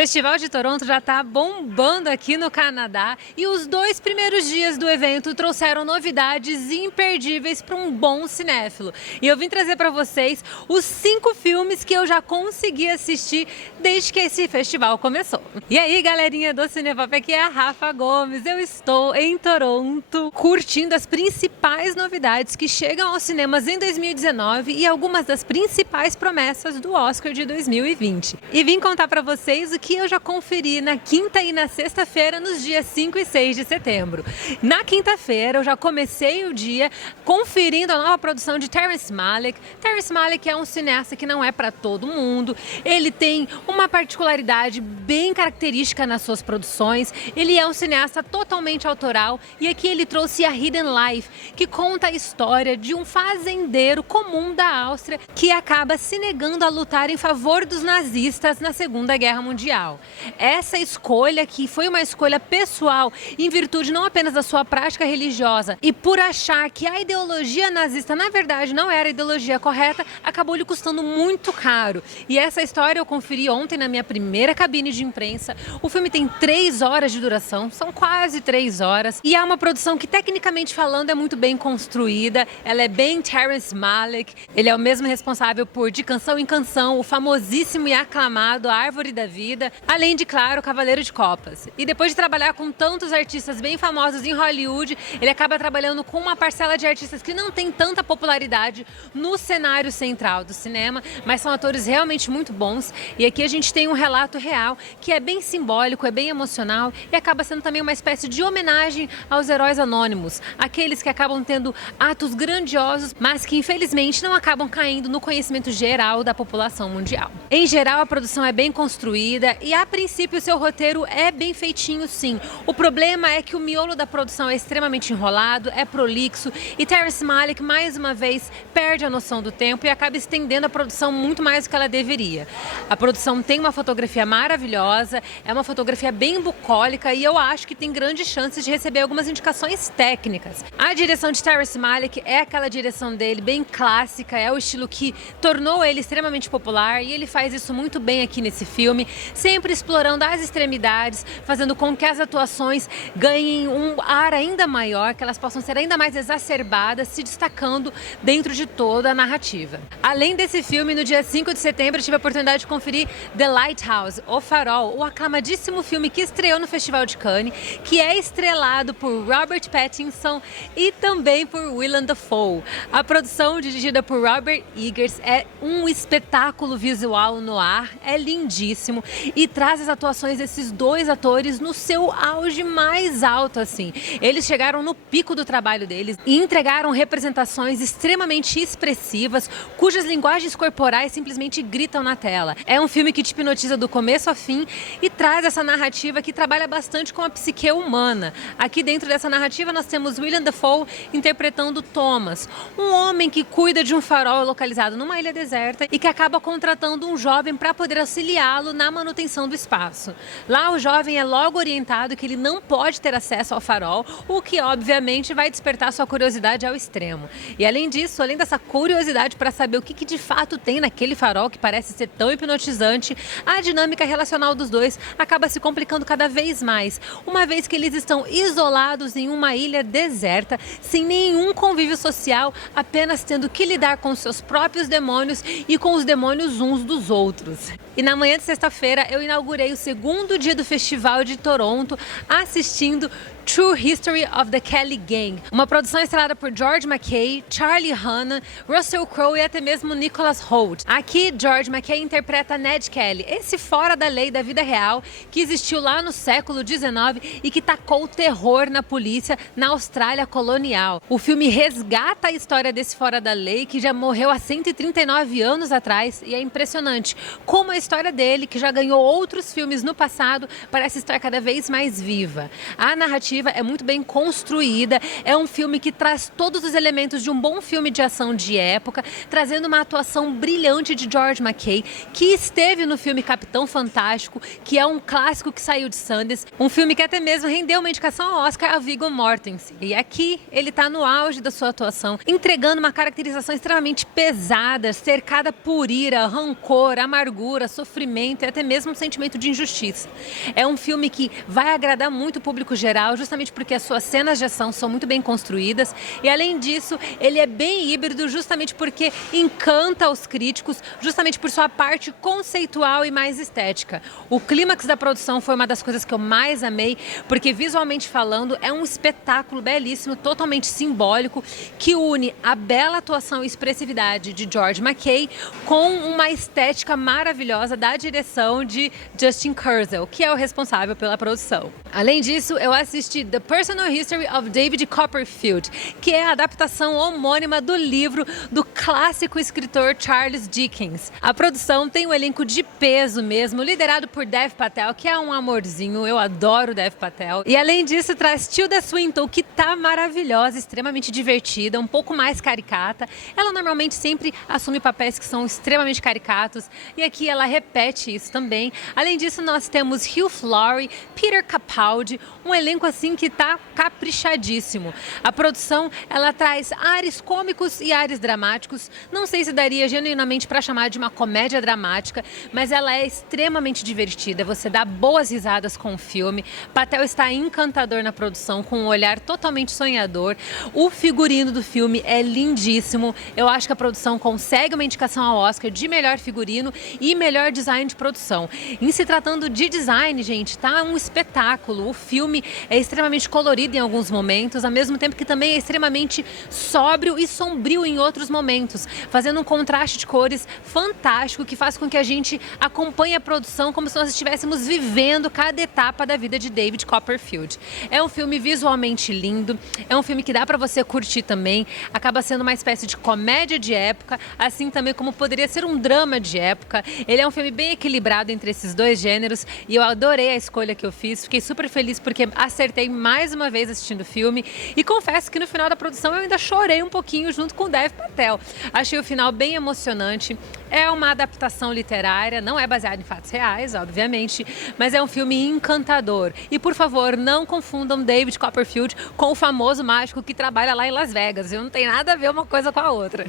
Festival de Toronto já está bombando aqui no Canadá e os 2 primeiros dias do evento trouxeram novidades imperdíveis para um bom cinéfilo. E eu vim trazer para vocês os 5 filmes que eu já consegui assistir desde que esse festival começou. E aí, galerinha do Cinepop, aqui é a Rafa Gomes. Eu estou em Toronto curtindo as principais novidades que chegam aos cinemas em 2019 e algumas das principais promessas do Oscar de 2020. E vim contar para vocês o que eu já conferi na quinta e na sexta-feira, nos dias 5 e 6 de setembro. Na quinta-feira, eu já comecei o dia conferindo a nova produção de Terrence Malick. Terrence Malick é um cineasta que não é para todo mundo. Ele tem uma particularidade bem característica nas suas produções. Ele é um cineasta totalmente autoral e aqui ele trouxe a Hidden Life, que conta a história de um fazendeiro comum da Áustria que acaba se negando a lutar em favor dos nazistas na Segunda Guerra Mundial. Essa escolha, que foi uma escolha pessoal em virtude não apenas da sua prática religiosa e por achar que a ideologia nazista na verdade não era a ideologia correta, acabou lhe custando muito caro. E essa história eu conferi ontem na minha primeira cabine de imprensa. O filme tem 3 horas de duração, são quase 3 horas, e é uma produção que, tecnicamente falando, é muito bem construída. Ela é bem Terrence Malick. Ele é o mesmo responsável por De Canção em Canção, o famosíssimo e aclamado A Árvore da Vida, além de, claro, Cavaleiro de Copas. E depois de trabalhar com tantos artistas bem famosos em Hollywood, ele acaba trabalhando com uma parcela de artistas que não tem tanta popularidade no cenário central do cinema, mas são atores realmente muito bons. E aqui a gente tem um relato real que é bem simbólico, é bem emocional e acaba sendo também uma espécie de homenagem aos heróis anônimos, aqueles que acabam tendo atos grandiosos, mas que infelizmente não acabam caindo no conhecimento geral da população mundial. Em geral, a produção é bem construída e, a princípio, o seu roteiro é bem feitinho, sim. O problema é que o miolo da produção é extremamente enrolado, é prolixo e Terrence Malick, mais uma vez, perde a noção do tempo e acaba estendendo a produção muito mais do que ela deveria. A produção tem uma fotografia maravilhosa, é uma fotografia bem bucólica e eu acho que tem grandes chances de receber algumas indicações técnicas. A direção de Terrence Malick é aquela direção dele bem clássica, é o estilo que tornou ele extremamente popular e ele faz isso muito bem aqui nesse filme, sempre explorando as extremidades, fazendo com que as atuações ganhem um ar ainda maior, que elas possam ser ainda mais exacerbadas, se destacando dentro de toda a narrativa. Além desse filme, no dia 5 de setembro, eu tive a oportunidade de conferir The Lighthouse, O Farol, o aclamadíssimo filme que estreou no Festival de Cannes, que é estrelado por Robert Pattinson e também por Willem Dafoe. A produção, dirigida por Robert Eggers, é um espetáculo visual no ar, é lindíssimo e traz as atuações desses 2 atores no seu auge mais alto, assim. Eles chegaram no pico do trabalho deles e entregaram representações extremamente expressivas, cujas linguagens corporais simplesmente gritam na tela. É um filme que te hipnotiza do começo ao fim e traz essa narrativa que trabalha bastante com a psique humana. Aqui dentro dessa narrativa nós temos Willem Dafoe interpretando Thomas, um homem que cuida de um farol localizado numa ilha deserta e que acaba contratando um jovem para poder auxiliá-lo na manutenção do espaço. Lá o jovem é logo orientado que ele não pode ter acesso ao farol, o que obviamente vai despertar sua curiosidade ao extremo. E além disso, além dessa curiosidade para saber o que de fato tem naquele farol que parece ser tão hipnotizante, a dinâmica relacional dos dois acaba se complicando cada vez mais, uma vez que eles estão isolados em uma ilha deserta, sem nenhum convívio social, apenas tendo que lidar com seus próprios demônios e com os demônios uns dos outros. E na manhã de sexta-feira eu inaugurei o 2º dia do Festival de Toronto assistindo True History of the Kelly Gang, uma produção estrelada por George McKay, Charlie Hunnam, Russell Crowe e até mesmo Nicholas Hoult. Aqui, George McKay interpreta Ned Kelly, esse fora da lei da vida real que existiu lá no século XIX e que tacou terror na polícia na Austrália colonial. O filme resgata a história desse fora da lei que já morreu há 139 anos atrás e é impressionante como a história dele, que já ganhou outros filmes no passado, parece estar cada vez mais viva. A narrativa narrativa é muito bem construída, é um filme que traz todos os elementos de um bom filme de ação de época, trazendo uma atuação brilhante de George McKay, que esteve no filme Capitão Fantástico, que é um clássico que saiu de Sundance, um filme que até mesmo rendeu uma indicação ao Oscar a Viggo Mortensen. E aqui ele está no auge da sua atuação, entregando uma caracterização extremamente pesada, cercada por ira, rancor, amargura, sofrimento e até mesmo um sentimento de injustiça. É um filme que vai agradar muito o público geral, justamente porque as suas cenas de ação são muito bem construídas e, além disso, ele é bem híbrido justamente porque encanta os críticos, justamente por sua parte conceitual e mais estética. O clímax da produção foi uma das coisas que eu mais amei, porque visualmente falando é um espetáculo belíssimo, totalmente simbólico, que une a bela atuação e expressividade de George McKay com uma estética maravilhosa da direção de Justin Kurzel, que é o responsável pela produção. Além disso, eu assisti The Personal History of David Copperfield, que é a adaptação homônima do livro do clássico escritor Charles Dickens. A produção tem um elenco de peso mesmo, liderado por Dev Patel, que é um amorzinho, eu adoro Dev Patel. E além disso, traz Tilda Swinton, que tá maravilhosa, extremamente divertida, um pouco mais caricata. Ela normalmente sempre assume papéis que são extremamente caricatos, e aqui ela repete isso também. Além disso, nós temos Hugh Laurie, Peter Capaldi, um elenco assim que tá caprichadíssimo. A produção, ela traz ares cômicos e ares dramáticos. Não sei se daria genuinamente para chamar de uma comédia dramática, mas ela é extremamente divertida. Você dá boas risadas com o filme. Patel está encantador na produção, com um olhar totalmente sonhador. O figurino do filme é lindíssimo. Eu acho que a produção consegue uma indicação ao Oscar de melhor figurino e melhor design de produção. Em se tratando de design, gente, tá um espetáculo. O filme é extremamente colorido em alguns momentos, ao mesmo tempo que também é extremamente sóbrio e sombrio em outros momentos, fazendo um contraste de cores fantástico que faz com que a gente acompanhe a produção como se nós estivéssemos vivendo cada etapa da vida de David Copperfield. É um filme visualmente lindo, é um filme que dá para você curtir também, acaba sendo uma espécie de comédia de época, assim também como poderia ser um drama de época. Ele é um filme bem equilibrado entre esses dois gêneros e eu adorei a escolha que eu fiz, fiquei super feliz porque acertei mais uma vez assistindo o filme e confesso que no final da produção eu ainda chorei um pouquinho junto com o Dev Patel. Achei o final bem emocionante. É uma adaptação literária, não é baseado em fatos reais, obviamente, mas é um filme encantador. E, por favor, não confundam David Copperfield com o famoso mágico que trabalha lá em Las Vegas. Não tem nada a ver uma coisa com a outra.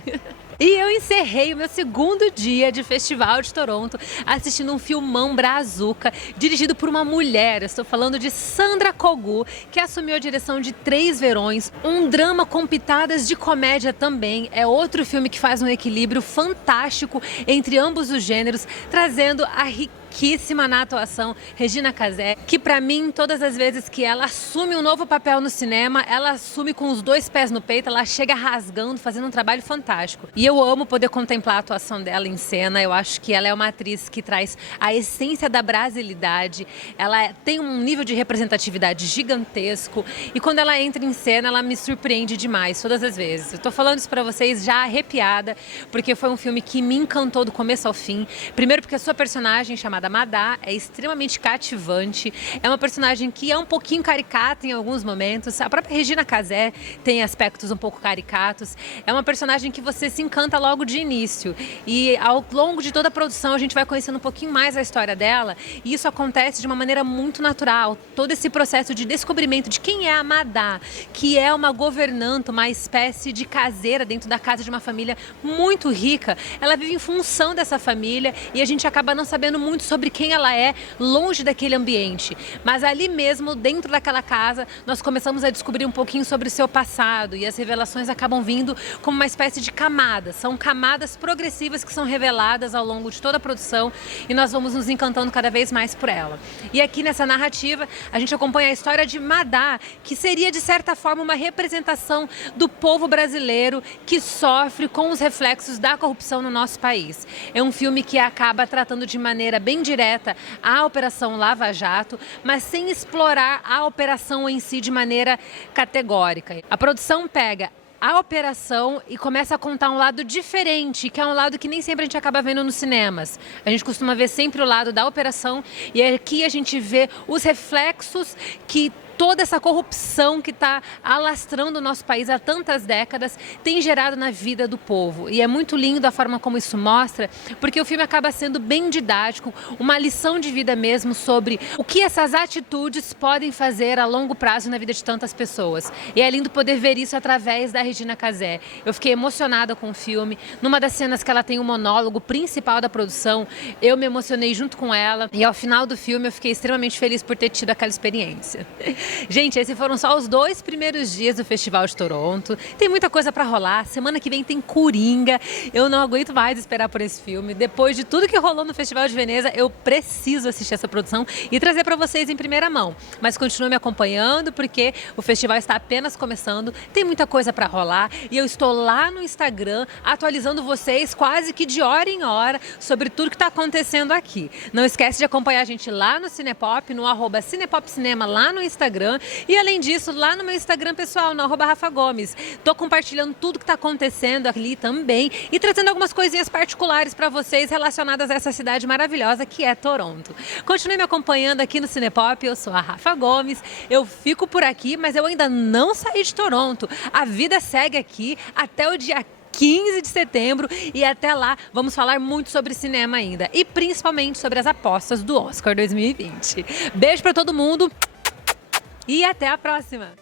E eu encerrei o meu segundo dia de Festival de Toronto assistindo um filmão brazuca, dirigido por uma mulher. Eu estou falando de Sandra Kogu, que assumiu a direção de Três Verões, um drama com pitadas de comédia também. É outro filme que faz um equilíbrio fantástico entre ambos os gêneros, trazendo a riquíssima na atuação Regina Casé, que pra mim, todas as vezes que ela assume um novo papel no cinema, ela assume com os dois pés no peito, ela chega rasgando, fazendo um trabalho fantástico. E eu amo poder contemplar a atuação dela em cena. Eu acho que ela é uma atriz que traz a essência da brasilidade, ela tem um nível de representatividade gigantesco e quando ela entra em cena, ela me surpreende demais, todas as vezes. Eu tô falando isso pra vocês já arrepiada, porque foi um filme que me encantou do começo ao fim. Primeiro porque a sua personagem, chamada Madá, é extremamente cativante, é uma personagem que é um pouquinho caricata em alguns momentos, a própria Regina Casé tem aspectos um pouco caricatos, é uma personagem que você se encanta logo de início e ao longo de toda a produção a gente vai conhecendo um pouquinho mais a história dela e isso acontece de uma maneira muito natural, todo esse processo de descobrimento de quem é a Madá, que é uma governanta, uma espécie de caseira dentro da casa de uma família muito rica. Ela vive em função dessa família e a gente acaba não sabendo muito sobre quem ela é longe daquele ambiente. Mas ali mesmo, dentro daquela casa, nós começamos a descobrir um pouquinho sobre o seu passado e as revelações acabam vindo como uma espécie de camadas. São camadas progressivas que são reveladas ao longo de toda a produção e nós vamos nos encantando cada vez mais por ela. E aqui nessa narrativa, a gente acompanha a história de Madá, que seria de certa forma uma representação do povo brasileiro que sofre com os reflexos da corrupção no nosso país. É um filme que acaba tratando de maneira bem direta a Operação Lava Jato, mas sem explorar a operação em si de maneira categórica. A produção pega a operação e começa a contar um lado diferente, que é um lado que nem sempre a gente acaba vendo nos cinemas. A gente costuma ver sempre o lado da operação e aqui a gente vê os reflexos que toda essa corrupção que está alastrando o nosso país há tantas décadas tem gerado na vida do povo. E é muito lindo a forma como isso mostra, porque o filme acaba sendo bem didático, uma lição de vida mesmo sobre o que essas atitudes podem fazer a longo prazo na vida de tantas pessoas. E é lindo poder ver isso através da Regina Casé. Eu fiquei emocionada com o filme. Numa das cenas que ela tem o monólogo principal da produção, eu me emocionei junto com ela. E ao final do filme eu fiquei extremamente feliz por ter tido aquela experiência. Gente, esses foram só os 2 primeiros dias do Festival de Toronto. Tem muita coisa pra rolar. Semana que vem tem Coringa. Eu não aguento mais esperar por esse filme. Depois de tudo que rolou no Festival de Veneza, eu preciso assistir essa produção e trazer pra vocês em primeira mão. Mas continue me acompanhando, porque o festival está apenas começando. Tem muita coisa pra rolar e eu estou lá no Instagram atualizando vocês quase que de hora em hora sobre tudo que está acontecendo aqui. Não esquece de acompanhar a gente lá no Cinepop, no @CinepopCinema lá no Instagram. E além disso, lá no meu Instagram pessoal, no @Rafa Gomes. Tô compartilhando tudo que tá acontecendo ali também e trazendo algumas coisinhas particulares para vocês relacionadas a essa cidade maravilhosa que é Toronto. Continue me acompanhando aqui no Cinepop, eu sou a Rafa Gomes. Eu fico por aqui, mas eu ainda não saí de Toronto. A vida segue aqui até o dia 15 de setembro e até lá vamos falar muito sobre cinema ainda e principalmente sobre as apostas do Oscar 2020. Beijo para todo mundo e até a próxima!